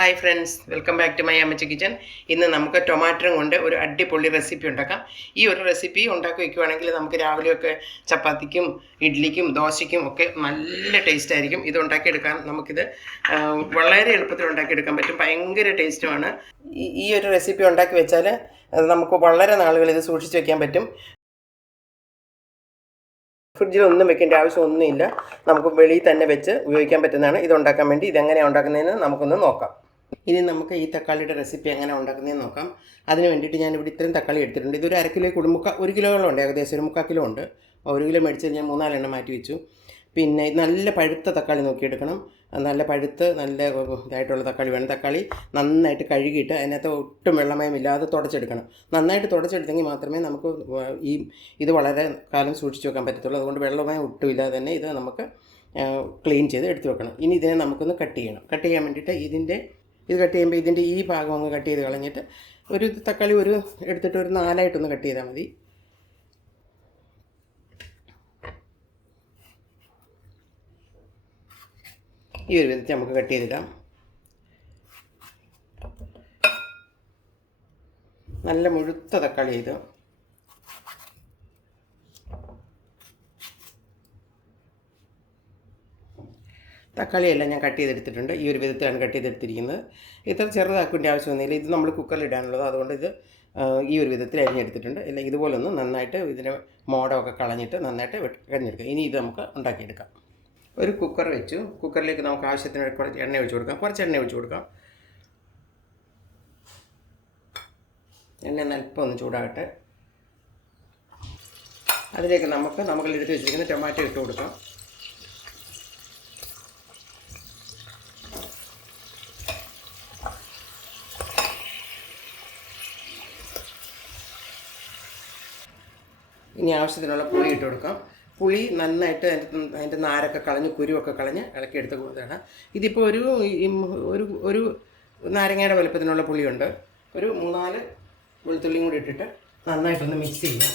Hi friends welcome back to my അമ്മച്ച kitchen ഇന്ന് നമുക്ക് tomato കൊണ്ട് ഒരു അടിപൊളി റെസിപ്പി ഉണ്ടാക്കാം. ഈ ഒരു റെസിപ്പി ഉണ്ടാക്കി വയ്ക്കുവാണെങ്കിൽ നമുക്ക് രാവിലെയൊക്കെ ചപ്പാത്തിക്കും ഇഡ്ലിക്കും ദോശയ്ക്കും ഒക്കെ നല്ല ടേസ്റ്റ് ആയിരിക്കും. ഇത് ഉണ്ടാക്കിയെടുക്കാൻ നമുക്കിത് വളരെ എളുപ്പത്തിൽ ഉണ്ടാക്കിയെടുക്കാൻ പറ്റും. ഭയങ്കര ടേസ്റ്റുമാണ് ഈ- ഒരു റെസിപ്പി ഉണ്ടാക്കി വെച്ചാൽ നമുക്ക് വളരെ നാളുകൾ ഇത് സൂക്ഷിച്ച് വെക്കാൻ പറ്റും. ഫ്രിഡ്ജിൽ ഒന്നും വെക്കേണ്ട ആവശ്യമൊന്നുമില്ല നമുക്ക് വെളിയിൽ തന്നെ വെച്ച് ഉപയോഗിക്കാൻ പറ്റുന്നതാണ്. ഇത് ഉണ്ടാക്കാൻ വേണ്ടി ഇതെങ്ങനെയാണ് ഉണ്ടാക്കുന്നതെന്ന് നമുക്കൊന്ന് നോക്കാം. ഇനി നമുക്ക് ഈ തക്കാളിയുടെ റെസിപ്പി എങ്ങനെ ഉണ്ടാക്കുന്നതെന്ന് നോക്കാം. അതിന് വേണ്ടിയിട്ട് ഞാൻ ഇവിടെ ഇത്രയും തക്കാളി എടുത്തിട്ടുണ്ട്. ഇതൊരു അര കിലോ കുടുമുക്ക ഒരു കിലോളം ഉണ്ട്. ഏകദേശം ഒരു മുക്കാൽ കിലോ ഉണ്ട്. ഒരു കിലോ മേടിച്ച് ഞാൻ മൂന്നാലെണ്ണം മാറ്റി വെച്ചു. പിന്നെ നല്ല പഴുത്ത തക്കാളി നോക്കിയെടുക്കണം. നല്ല പഴുത്ത് നല്ല ഇതായിട്ടുള്ള തക്കാളി വേണം. തക്കാളി നന്നായിട്ട് കഴുകിയിട്ട് അതിനകത്ത് ഒട്ടും വെള്ളമയമില്ലാതെ തുടച്ചെടുക്കണം. നന്നായിട്ട് തുടച്ചെടുത്തെങ്കിൽ മാത്രമേ നമുക്ക് ഈ ഇത് വളരെ കാലം സൂക്ഷിച്ച് വെക്കാൻ പറ്റത്തുള്ളൂ. അതുകൊണ്ട് വെള്ളമയം ഒട്ടുമില്ലാതെ തന്നെ ഇത് നമുക്ക് ക്ലീൻ ചെയ്ത് എടുത്തു വെക്കണം. ഇനി ഇതിനെ നമുക്കൊന്ന് കട്ട് ചെയ്യണം. കട്ട് ചെയ്യാൻ വേണ്ടിയിട്ട് ഇതിന്റെ ഇത് കട്ട് ചെയ്യുമ്പോൾ ഇതിന്റെ ഈ ഭാഗം അങ്ങ് കട്ട് ചെയ്ത് കളഞ്ഞിട്ട് ഒരു തക്കാളി ഒരു എടുത്തിട്ട് ഒരു നാലായിട്ടൊന്ന് കട്ട് ചെയ്താൽ മതി. ഈ ഒരു വിധത്തിൽ നമുക്ക് കട്ട് ചെയ്തിടാം. നല്ല മുഴുത്ത തക്കാളി ഇത്. തക്കാളിയെല്ലാം ഞാൻ കട്ട് ചെയ്തെടുത്തിട്ടുണ്ട്. ഈ ഒരു വിധത്തിലാണ് കട്ട് ചെയ്തെടുത്തിരിക്കുന്നത്. ഇത്ര ചെറുതാക്കേണ്ട ആവശ്യമൊന്നുമില്ല ഇത് നമ്മൾ കുക്കറിൽ ഇടാനുള്ളത്. അതുകൊണ്ട് ഇത് ഈ ഒരു വിധത്തിൽ അരിഞ്ഞെടുത്തിട്ടുണ്ട്. ഇല്ല ഇതുപോലെ ഒന്ന് നന്നായിട്ട് ഇതിന്റെ മോടമൊക്കെ കളഞ്ഞിട്ട് നന്നായിട്ട് കഴിഞ്ഞെടുക്കാം ഇനി ഇത് നമുക്ക് ഉണ്ടാക്കിയെടുക്കാം. ഒരു കുക്കർ വെച്ചു. കുക്കറിലേക്ക് നമുക്ക് ആവശ്യത്തിന് കുറച്ച് എണ്ണ ഒഴിച്ചു കൊടുക്കാം. കുറച്ച് എണ്ണ ഒഴിച്ചു കൊടുക്കാം. എണ്ണ ഒന്ന് അല്പം ഒന്ന് ചൂടാകട്ടെ. അതിലേക്ക് നമുക്ക് നമ്മൾ എടുത്ത് വെച്ചിരിക്കുന്ന ടൊമാറ്റോ ഇട്ട് കൊടുക്കാം. ഇനി ആവശ്യത്തിനുള്ള പുളി ഇട്ട് കൊടുക്കാം. പുളി നന്നായിട്ട് അതിന്റെ അതിന്റെ നാരൊക്കെ കളഞ്ഞ് കുരുവൊക്കെ കളഞ്ഞ് ഇളക്കിയെടുത്ത് കൊടുത്താണ് ഇതിപ്പോൾ ഒരു ഒരു ഒരു നാരങ്ങയുടെ വലുപ്പത്തിനുള്ള പുളിയുണ്ട്. ഒരു മൂന്നാൽ വെളുത്തുള്ളിയും കൂടി ഇട്ടിട്ട് നന്നായിട്ടൊന്ന് മിക്സ് ചെയ്യാം.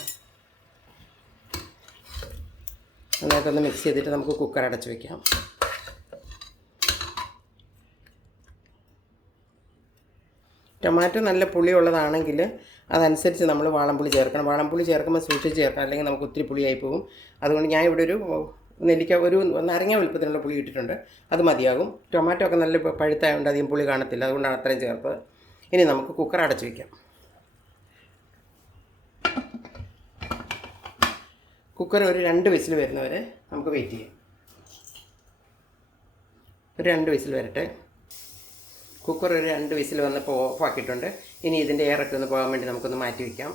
നന്നായിട്ടൊന്ന് മിക്സ് ചെയ്തിട്ട് നമുക്ക് കുക്കർ അടച്ച് വയ്ക്കാം ടൊമാറ്റോ നല്ല പുളിയുള്ളതാണെങ്കിൽ അതനുസരിച്ച് നമ്മൾ വാളംപുളി ചേർക്കണം. വാളംപുളി ചേർക്കുമ്പോൾ സൂക്ഷിച്ച് ചേർക്കണം. അല്ലെങ്കിൽ നമുക്ക് ഒത്തിരി പുളിയായി പോകും. അതുകൊണ്ട് ഞാൻ ഇവിടെ ഒരു നെല്ലിക്ക ഒരു നാരങ്ങ വലുപ്പത്തിനുള്ള പുളി ഇട്ടിട്ടുണ്ട്. അത് മതിയാകും. ടൊമാറ്റോ ഒക്കെ നല്ല പഴുത്തായതുകൊണ്ട് അധികം പുളി കാണത്തില്ല. അതുകൊണ്ടാണ് അത്രയും ചേർത്തത്. ഇനി നമുക്ക് കുക്കർ അടച്ച് വയ്ക്കാം കുക്കർ ഒരു രണ്ട് വിസിൽ വരുന്നവരെ നമുക്ക് വെയിറ്റ് ചെയ്യാം. ഒരു രണ്ട് വിസിൽ വരട്ടെ. കുക്കർ ഒരു രണ്ട് വിസിൽ വന്നപ്പോൾ ഓഫാക്കിയിട്ടുണ്ട്. ഇനി ഇതിന്റെ എയറൊക്കെ ഒന്ന് പോകാൻ വേണ്ടി നമുക്കൊന്ന് മാറ്റി വയ്ക്കാം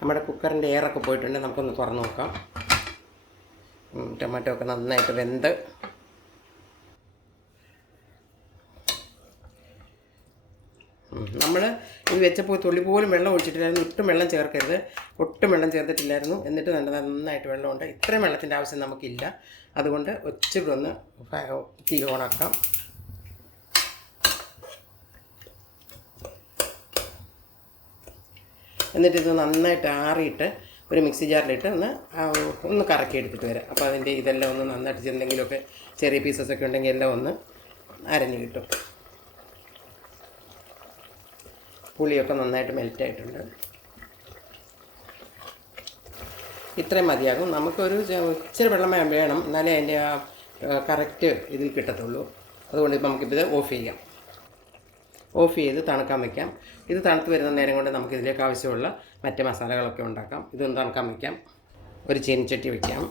നമ്മുടെ കുക്കറിന്റെ എയറൊക്കെ പോയിട്ടുണ്ട്. നമുക്കൊന്ന് തുറന്ന് നോക്കാം. ടൊമാറ്റോ ഒക്കെ നന്നായിട്ട് വെന്ത്. നമ്മൾ ഇത് വെച്ചപ്പോൾ തുള്ളി പോലും വെള്ളം ഒഴിച്ചിട്ടില്ലായിരുന്നു. ഒട്ടും വെള്ളം ചേർക്കരുത്. ഒട്ടും വെള്ളം ചേർത്തിട്ടില്ലായിരുന്നു. എന്നിട്ട് നല്ല നന്നായിട്ട് വെള്ളമുണ്ട്. ഇത്രയും വെള്ളത്തിന്റെ ആവശ്യം നമുക്കില്ല. അതുകൊണ്ട് ഒച്ചിരി ഒന്ന് തീ ഓണാക്കാം. എന്നിട്ട് ഇത് നന്നായിട്ട് ആറിയിട്ട് ഒരു മിക്സി ജാറിലിട്ട് ഒന്ന് ഒന്ന് കറക്കി എടുത്തിട്ട് വരാം. അപ്പോൾ അതിന്റെ ഇതെല്ലാം ഒന്ന് നന്നായിട്ട് എന്തെങ്കിലുമൊക്കെ ചെറിയ പീസസ് ഒക്കെ ഉണ്ടെങ്കിൽ എല്ലാം ഒന്ന് അരഞ്ഞ് കിട്ടും. പുളിയൊക്കെ നന്നായിട്ട് മെൽറ്റായിട്ടുണ്ട് ഇത്രയും മതിയാകും. നമുക്കൊരു ഇച്ചിരി വെള്ളം വേണം. എന്നാലേ അതിന്റെ ആ കറക്റ്റ് ഇതിൽ കിട്ടത്തുള്ളൂ. അതുകൊണ്ട് ഇപ്പം ഇത് ഓഫ് ചെയ്യാം. ഓഫ് ചെയ്ത് തണുക്കാൻ വയ്ക്കാം ഇത് തണുത്ത് വരുന്ന നേരം കൊണ്ട് നമുക്ക് ഇതിലേക്ക് ആവശ്യമുള്ള മറ്റ് മസാലകളൊക്കെ ഉണ്ടാക്കാം. ഇതൊന്ന് തണുക്കാൻ വയ്ക്കാം ഒരു ചീനിച്ചട്ടി വയ്ക്കാം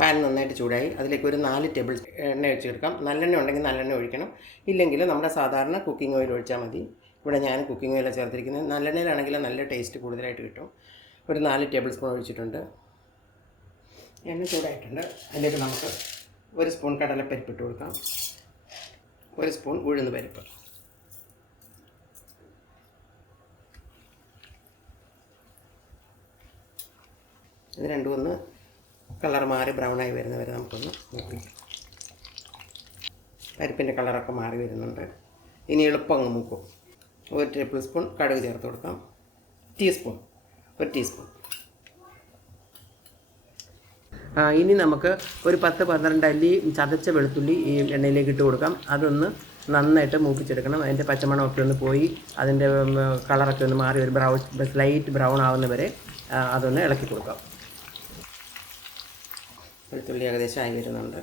പാൻ നന്നായിട്ട് ചൂടായി. അതിലേക്ക് ഒരു നാല് ടേബിൾ എണ്ണ ഒഴിച്ച് കൊടുക്കാം നല്ലെണ്ണ ഉണ്ടെങ്കിൽ നല്ലെണ്ണ ഒഴിക്കണം. ഇല്ലെങ്കിൽ നമ്മുടെ സാധാരണ കുക്കിംഗ് ഓയിൽ ഒഴിച്ചാൽ മതി. ഇവിടെ ഞാൻ കുക്കിംഗ് ഓയിലാണ് ചേർത്തിരിക്കുന്നത്. നല്ലെണ്ണയിലാണെങ്കിൽ നല്ല ടേസ്റ്റ് കൂടുതലായിട്ട് കിട്ടും. ഒരു നാല് ടേബിൾ സ്പൂൺ ഒഴിച്ചിട്ടുണ്ട്. എണ്ണ ചൂടായിട്ടുണ്ട്. അതിലേക്ക് നമുക്ക് ഒരു സ്പൂൺ കടലപ്പരിപ്പ് ഇട്ട് കൊടുക്കാം. ഒരു സ്പൂൺ ഉഴുന്ന് പരിപ്പ്. ഇത് രണ്ടും ഒന്ന് കളർ മാറി ബ്രൗണായി വരുന്നവരെ നമുക്കൊന്ന് മൂപ്പിക്കാം പരിപ്പിന്റെ കളറൊക്കെ മാറി വരുന്നുണ്ട്. ഇനി എളുപ്പം അങ്ങ് മൂക്കും. ഒരു ടേബിൾ സ്പൂൺ കടുക് ചേർത്ത് കൊടുക്കാം. ടീസ്പൂൺ. ഒരു ടീസ്പൂൺ. ഇനി നമുക്ക് ഒരു പത്ത് പന്ത്രണ്ട് അല്ലി ചതച്ച വെളുത്തുള്ളി ഈ എണ്ണയിലേക്ക് ഇട്ട് കൊടുക്കാം. അതൊന്ന് നന്നായിട്ട് മൂപ്പിച്ചെടുക്കണം. അതിന്റെ പച്ചമണമൊക്കെ ഒന്ന് പോയി അതിന്റെ കളറൊക്കെ ഒന്ന് മാറി ഒരു ബ്രൗൺ ലൈറ്റ് ബ്രൗൺ ആവുന്ന വരെ ആ, അതൊന്ന് ഇളക്കി കൊടുക്കാം. വെളുത്തുള്ളി ഏകദേശം ആയി വരുന്നുണ്ട്.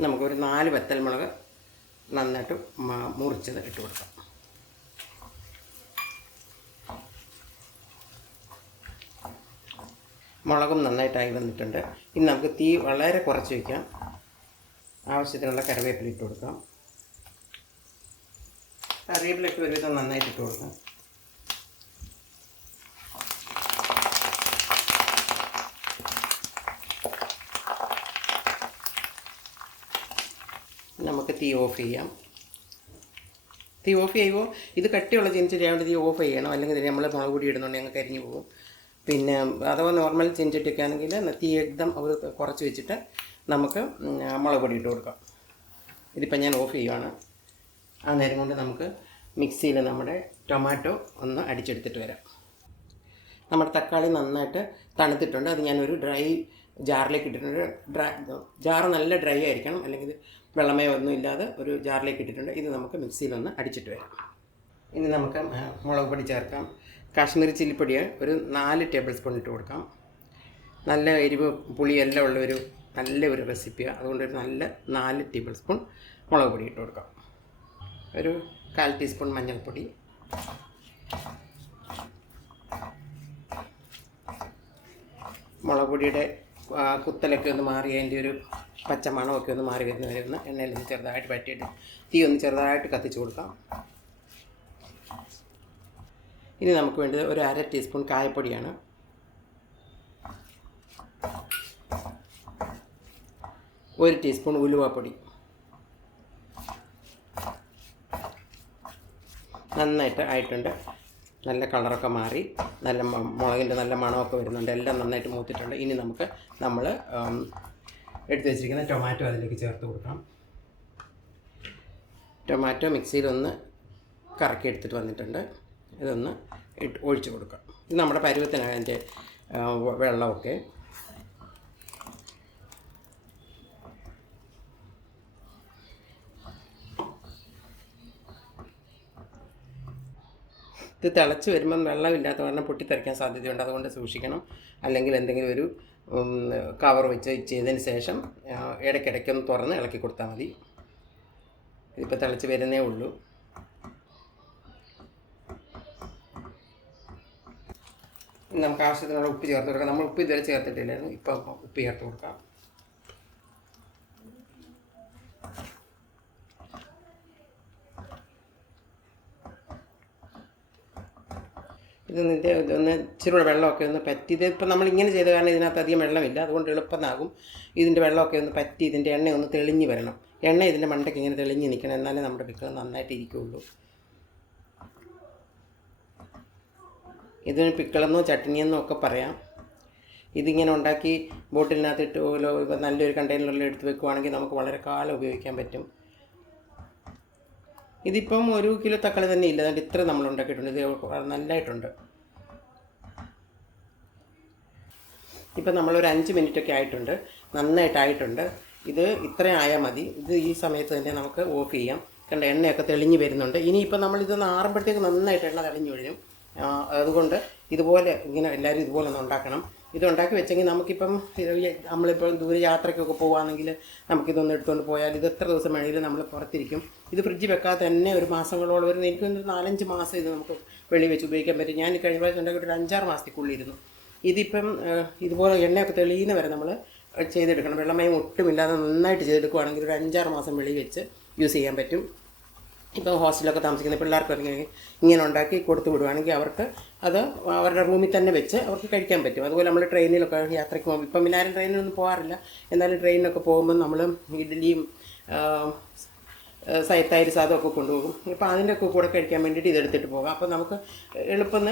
നമുക്കൊരു നാല് വറ്റൽമുളക് നന്നായിട്ട് മ- മുറിച്ചത് ഇട്ട് കൊടുക്കാം. മുളകും നന്നായിട്ടായി വന്നിട്ടുണ്ട്. ഇനി നമുക്ക് തീ വളരെ കുറച്ച് വയ്ക്കാം ആവശ്യത്തിനുള്ള കറിവേപ്പില ഇട്ട് കൊടുക്കാം. കറിവേപ്പിലൊക്കെ ഒരുവിധം നന്നായിട്ട് ഇട്ട് കൊടുക്കാം. നമുക്ക് തീ ഓഫ് ചെയ്യാം. തീ ഓഫ് ചെയ്യുമ്പോൾ ഇത് കട്ടിയുള്ള ചീനച്ചട്ടി ആയതുകൊണ്ട് തീ ഓഫ് ചെയ്യണം. അല്ലെങ്കിൽ നമ്മൾ മുളക് പൊടി ഇടുന്നുണ്ടെങ്കിൽ കരിഞ്ഞു പോകും. പിന്നെ അഥവാ നോർമൽ ചീനച്ചട്ടിയൊക്കെ ആണെങ്കിൽ തീ എക്ദം അവർ കുറച്ച് വെച്ചിട്ട് നമുക്ക് മുളക് പൊടി ഇട്ട് കൊടുക്കാം. ഇതിപ്പോൾ ഞാൻ ഓഫ് ചെയ്യുവാണ്. ആ നേരം കൊണ്ട് നമുക്ക് മിക്സിയിൽ നമ്മുടെ ടൊമാറ്റോ ഒന്ന് അടിച്ചെടുത്തിട്ട് വരാം. നമ്മുടെ തക്കാളി നന്നായിട്ട് തണുത്തിട്ടുണ്ട്. അത് ഞാനൊരു ഡ്രൈ ജാറിലേക്ക് ഇട്ടിട്ടുണ്ട്. ഡ്രൈ ജാറ് നല്ല ഡ്രൈ ആയിരിക്കണം. അല്ലെങ്കിൽ വെള്ളമയോ ഒന്നും ഇല്ലാതെ ഒരു ജാറിലേക്ക് ഇട്ടിട്ടുണ്ട്. ഇത് നമുക്ക് മിക്സിയിലൊന്ന് അടിച്ചിട്ട് വരാം. ഇനി നമുക്ക് മുളക് പൊടി ചേർക്കാം. കാശ്മീരി ചില്ലിപ്പൊടി ഒരു നാല് ടേബിൾ സ്പൂൺ ഇട്ട് കൊടുക്കാം. നല്ല എരിവ് പുളി എല്ലാം ഉള്ള ഒരു നല്ല ഒരു റെസിപ്പിയാണ് അതുകൊണ്ട് ഒരു നല്ല നാല് ടേബിൾ സ്പൂൺ മുളക് പൊടി ഇട്ട് കൊടുക്കാം. ഒരു കാൽ ടീസ്പൂൺ മഞ്ഞൾപ്പൊടി. മുളക് പൊടിയുടെ കുത്തലൊക്കെ ഒന്ന് മാറി അതിന്റെ ഒരു പച്ചമണമൊക്കെ ഒന്ന് മാറി വരുന്ന വരെ ഒന്ന് എണ്ണയിൽ ചെറുതായിട്ട് പറ്റിയിട്ട് തീ ഒന്ന് ചെറുതായിട്ട് കത്തിച്ച് കൊടുക്കാം. ഇനി നമുക്ക് വേണ്ടത് ഒരു അര ടീസ്പൂൺ കായപ്പൊടിയാണ്. ഒരു ടീസ്പൂൺ ഉലുവപ്പൊടി. നന്നായിട്ട് ആയിട്ടുണ്ട്. നല്ല കളറൊക്കെ മാറി. നല്ല മുളകിന്റെ നല്ല മണമൊക്കെ വരുന്നുണ്ട്. എല്ലാം നന്നായിട്ട് മൂത്തിട്ടുണ്ട്. ഇനി നമുക്ക് നമ്മൾ എടുത്തു വെച്ചിരിക്കുന്ന ടൊമാറ്റോ അതിലേക്ക് ചേർത്ത് കൊടുക്കാം. ടൊമാറ്റോ മിക്സിയിലൊന്ന് കറക്കി എടുത്തിട്ട് വന്നിട്ടുണ്ട്. ഇതൊന്ന് ഇട്ട് ഒഴിച്ച് കൊടുക്കാം ഇത് നമ്മുടെ പരുവത്തിനാണ് അതിന്റെ വെള്ളമൊക്കെ. ഇത് തിളച്ച് വരുമ്പം വെള്ളമില്ലാത്ത കാരണം പൊട്ടിത്തെറിക്കാൻ സാധ്യതയുണ്ട്. അതുകൊണ്ട് സൂക്ഷിക്കണം. അല്ലെങ്കിൽ എന്തെങ്കിലും ഒരു കവർ വെച്ച് ചെയ്തതിന് ശേഷം ഇടയ്ക്കിടയ്ക്കൊന്ന് തുറന്ന് ഇളക്കി കൊടുത്താൽ മതി. ഇതിപ്പോൾ തിളച്ച് വരുന്നേ ഉള്ളൂ. നമുക്ക് ആവശ്യത്തിനുള്ള ഉപ്പ് ചേർത്ത് കൊടുക്കാം. നമ്മൾ ഉപ്പ് ഇതുവരെ ചേർത്തിട്ടില്ലായിരുന്നു. ഇപ്പം ഉപ്പ് ചേർത്ത് കൊടുക്കാം. ഇത് ഇതൊന്ന് ഇച്ചിരി കൂടെ വെള്ളമൊക്കെ ഒന്ന് പറ്റി. ഇത് ഇപ്പം നമ്മൾ ഇങ്ങനെ ചെയ്ത കാരണം ഇതിനകത്ത് അധികം വെള്ളമില്ല. അതുകൊണ്ട് എളുപ്പമാകും. ഇതിന്റെ വെള്ളമൊക്കെ ഒന്ന് പറ്റി ഇതിന്റെ എണ്ണ ഒന്ന് തെളിഞ്ഞ് വരണം. എണ്ണ ഇതിന്റെ മണ്ടയ്ക്ക് ഇങ്ങനെ തെളിഞ്ഞ് നിൽക്കണം. എന്നാലേ നമ്മുടെ പിക്കിൾ നന്നായിട്ട് ഇരിക്കുകയുള്ളൂ. ഇതിന് പിക്കളെന്നോ ചട്ടിനിയെന്നോ ഒക്കെ പറയാം. ഇതിങ്ങനെ ഉണ്ടാക്കി ബോട്ടിലിനകത്ത് ഇട്ട് പോലോ ഇപ്പം നല്ലൊരു കണ്ടെയ്നറിൽ എടുത്ത് വെക്കുവാണെങ്കിൽ നമുക്ക് വളരെ കാലം ഉപയോഗിക്കാൻ പറ്റും. ഇതിപ്പം ഒരു കിലോ തക്കാളി തന്നെ ഇല്ല. അതുകൊണ്ട് ഇത്ര നമ്മൾ ഉണ്ടാക്കിയിട്ടുണ്ട്. ഇത് നല്ലതായിട്ടുണ്ട് ഇപ്പം നമ്മളൊരു അഞ്ച് മിനിറ്റൊക്കെ ആയിട്ടുണ്ട്. നന്നായിട്ടായിട്ടുണ്ട്. ഇത് ഇത്ര ആയാൽ മതി. ഇത് ഈ സമയത്ത് തന്നെ നമുക്ക് ഓഫ് ചെയ്യാം. കണ്ട എണ്ണയൊക്കെ തെളിഞ്ഞ് വരുന്നുണ്ട്. ഇനിയിപ്പോൾ നമ്മളിതൊന്ന് ആറുമ്പോഴത്തേക്ക് നന്നായിട്ട് എണ്ണ തെളിഞ്ഞു വരും. അതുകൊണ്ട് ഇതുപോലെ ഇങ്ങനെ എല്ലാവരും ഇതുപോലെ ഒന്ന് ഉണ്ടാക്കണം. ഇത് ഉണ്ടാക്കി വെച്ചെങ്കിൽ നമുക്കിപ്പം നമ്മളിപ്പം ദൂരെ യാത്രയ്ക്കൊക്കെ പോകുകയാണെങ്കിൽ നമുക്കിതൊന്ന് എടുത്തുകൊണ്ട് പോയാൽ ഇത് എത്ര ദിവസം വേണമെങ്കിലും നമ്മൾ പുറത്തിരിക്കും. ഇത് ഫ്രിഡ്ജ് വെക്കാതെ തന്നെ ഒരു മാസങ്ങളോളം വരുന്ന എനിക്ക് ഒരു നാലഞ്ച് മാസം ഇത് നമുക്ക് വെളി വെച്ച് ഉപയോഗിക്കാൻ പറ്റും. ഞാൻ കഴിഞ്ഞ പ്രാവശ്യം ഉണ്ടാക്കിയിട്ട് ഒരു അഞ്ചാറ് മാസത്തേക്കുള്ളിരുന്നു ഇതിപ്പം ഇതുപോലെ എണ്ണയൊക്കെ തെളിയുന്ന വരെ നമ്മൾ ചെയ്തെടുക്കണം. വെള്ളമയം ഒട്ടുമില്ലാതെ നന്നായിട്ട് ചെയ്തെടുക്കുകയാണെങ്കിൽ ഒരു അഞ്ചാറ് മാസം വെളി വെച്ച് യൂസ് ചെയ്യാൻ പറ്റും. ഇപ്പോൾ ഹോസ്റ്റലിലൊക്കെ താമസിക്കുന്ന പിള്ളേർക്ക് ഇങ്ങനെ ഉണ്ടാക്കി കൊടുത്തു വിടുവാണെങ്കിൽ അവർക്ക് അത് അവരുടെ റൂമിൽ തന്നെ വെച്ച് അവർക്ക് കഴിക്കാൻ പറ്റും. അതുപോലെ നമ്മൾ ട്രെയിനിലൊക്കെ യാത്രയ്ക്ക് പോകുമ്പോൾ ഇപ്പം പിന്നെ ആരും ട്രെയിനിലൊന്നും പോകാറില്ല എന്നാലും ട്രെയിനിലൊക്കെ പോകുമ്പോൾ നമ്മൾ ഇഡ്ഡലിയും സൈത്തായ സാധം ഒക്കെ കൊണ്ടുപോകും. അപ്പോൾ അതിന്റെ ഒക്കെ കൂടെ കഴിക്കാൻ വേണ്ടിയിട്ട് ഇതെടുത്തിട്ട് പോകാം. അപ്പോൾ നമുക്ക് എളുപ്പം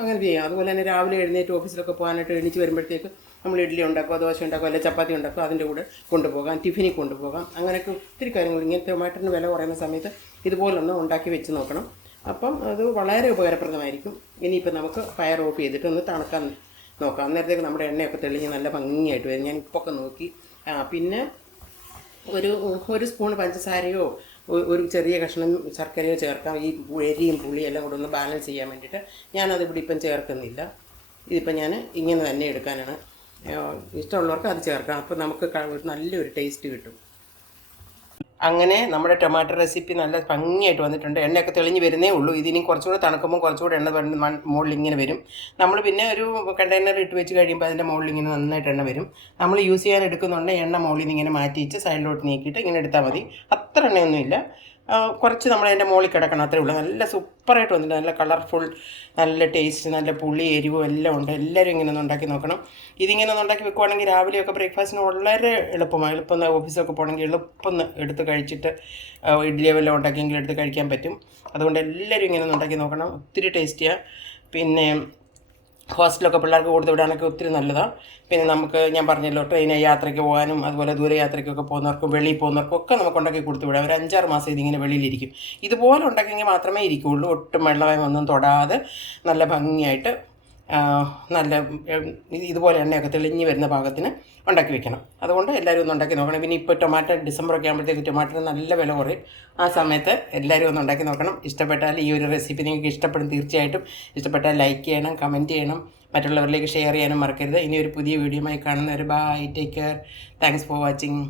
അങ്ങനെ ചെയ്യാം. അതുപോലെ തന്നെ രാവിലെ എഴുന്നേറ്റ് ഓഫീസിലൊക്കെ പോകാനായിട്ട് എണീച്ച് വരുമ്പോഴത്തേക്ക് നമ്മൾ ഇഡ്ഡലി ഉണ്ടാക്കുക ദോശ ഉണ്ടാക്കുക അല്ലെങ്കിൽ ചപ്പാത്തി ഉണ്ടാക്കുക അതിന്റെ കൂടെ കൊണ്ടുപോകാം ടിഫിനിൽ കൊണ്ടുപോകാം. അങ്ങനെയൊക്കെ ഒത്തിരി കാര്യങ്ങൾ ഇങ്ങനെ ടൊമാറ്റോന് വില കുറയുന്ന സമയത്ത് ഇതുപോലൊന്ന് ഉണ്ടാക്കി വെച്ച് നോക്കണം. അപ്പം അത് വളരെ ഉപകാരപ്രദമായിരിക്കും. ഇനിയിപ്പോൾ നമുക്ക് ഫയർ ഓഫ് ചെയ്തിട്ട് ഒന്ന് തണുക്കാൻ നോക്കാം. അന്നേരത്തേക്ക് നമ്മുടെ എണ്ണയൊക്കെ തെളിഞ്ഞ് നല്ല ഭംഗിയായിട്ട് വരും. ഞാൻ ഇപ്പോൾ ഒക്കെ നോക്കി പിന്നെ ഒരു ഒരു സ്പൂൺ പഞ്ചസാരയോ ഒരു ചെറിയ കഷ്ണം ശർക്കരയോ ചേർക്കാം. ഈ എരിയും പുളിയും എല്ലാം കൂടെ ഒന്ന് ബാലൻസ് ചെയ്യാൻ വേണ്ടിയിട്ട് ഞാനത് ഇവിടെ ഇപ്പം ചേർക്കുന്നില്ല. ഇതിപ്പം ഞാൻ ഇങ്ങനെ തന്നെ എടുക്കാനാണ് ഇഷ്ടമുള്ളവർക്ക് അത് ചേർക്കാം. അപ്പോൾ നമുക്ക് നല്ലൊരു ടേസ്റ്റ് കിട്ടും. അങ്ങനെ നമ്മുടെ ടൊമാറ്റോ റെസിപ്പി നല്ല ഭംഗിയായിട്ട് വന്നിട്ടുണ്ട്. എണ്ണയൊക്കെ തെളിഞ്ഞ് വരുന്നേ ഉള്ളൂ. ഇതിനി കുറച്ചുകൂടെ തണുക്കുമ്പോൾ കുറച്ചുകൂടെ എണ്ണ മുകളിൽ ഇങ്ങനെ വരും. നമ്മൾ പിന്നെ ഒരു കണ്ടെയ്നർ ഇട്ട് വെച്ച് കഴിയുമ്പോൾ അതിന്റെ മുകളിൽ ഇങ്ങനെ നന്നായിട്ട് എണ്ണ വരും. നമ്മൾ യൂസ് ചെയ്യാൻ എടുക്കുന്നുണ്ടെങ്കിൽ എണ്ണ മുകളിൽ നിന്ന് ഇങ്ങനെ മാറ്റി വെച്ച് സൈഡിലോട്ട് നീക്കിയിട്ട് ഇങ്ങനെ എടുത്താൽ മതി. അത്ര എണ്ണയൊന്നുമില്ല. കുറച്ച് നമ്മൾ അതിന്റെ മുകളിൽ കിടക്കണം അത്രേ ഉള്ളൂ. നല്ല സൂപ്പറായിട്ട് വന്നിട്ടുണ്ട്. നല്ല കളർഫുൾ നല്ല ടേസ്റ്റ് നല്ല പുളി എരിവും എല്ലാം ഉണ്ട്. എല്ലാവരും ഇങ്ങനെ ഒന്ന് ഉണ്ടാക്കി നോക്കണം. ഇതിങ്ങനെ ഒന്ന് ഉണ്ടാക്കി വെക്കുവാണെങ്കിൽ രാവിലെയൊക്കെ ബ്രേക്ക്ഫാസ്റ്റിന് വളരെ എളുപ്പമാണ് എളുപ്പം ഓഫീസൊക്കെ പോകണമെങ്കിൽ എളുപ്പം എടുത്ത് കഴിച്ചിട്ട് ഇഡ്ഡലി വല്ലതും ഉണ്ടാക്കിയെങ്കിൽ എടുത്ത് കഴിക്കാൻ പറ്റും. അതുകൊണ്ട് എല്ലാവരും ഇങ്ങനെ ഒന്ന് ഉണ്ടാക്കി നോക്കണം. ഒത്തിരി ടേസ്റ്റിയാണ് പിന്നെ ഹോസ്റ്റലൊക്കെ പിള്ളേർക്ക് കൊടുത്ത് വിടാനൊക്കെ ഒത്തിരി നല്ലതാണ്. പിന്നെ നമുക്ക് ഞാൻ പറഞ്ഞല്ലോ ട്രെയിൻ യാത്രയ്ക്ക് പോകാനും അതുപോലെ ദൂരയാത്രയ്ക്കൊക്കെ പോകുന്നവർക്കും വെളിയിൽ പോകുന്നവർക്കും ഒക്കെ നമുക്ക് ഉണ്ടാക്കി കൊടുത്ത് വിടാം. ഒരു അഞ്ചാറ് മാസം ഇതിങ്ങനെ വെളിയിലിരിക്കും. ഇതുപോലെ ഉണ്ടാക്കിയെങ്കിൽ മാത്രമേ ഇരിക്കുകയുള്ളൂ ഒട്ടും വെള്ളമയം ഒന്നും തൊടാതെ നല്ല ഭംഗിയായിട്ട് നല്ല ഇതുപോലെ എണ്ണയൊക്കെ തെളിഞ്ഞു വരുന്ന പാകത്തിന് ഉണ്ടാക്കി വെക്കണം. അതുകൊണ്ട് എല്ലാവരും ഒന്ന് ഉണ്ടാക്കി നോക്കണം. പിന്നെ ഇപ്പോൾ ടൊമാറ്റോ ഡിസംബറൊക്കെ ആകുമ്പോഴത്തേക്ക് ടൊമാറ്റോന് നല്ല വില കുറയും. ആ സമയത്ത് എല്ലാവരും ഒന്ന് ഉണ്ടാക്കി നോക്കണം. ഇഷ്ടപ്പെട്ടാൽ ഈ ഒരു റെസിപ്പി നിങ്ങൾക്ക് ഇഷ്ടപ്പെടും തീർച്ചയായിട്ടും. ഇഷ്ടപ്പെട്ടാൽ ലൈക്ക് ചെയ്യണം കമന്റ് ചെയ്യണം. മറ്റുള്ളവരിലേക്ക് ഷെയർ ചെയ്യാനും മറക്കരുത്. ഇനി ഒരു പുതിയ വീഡിയോയുമായി കാണുന്നവർ bye take care. Thanks for watching.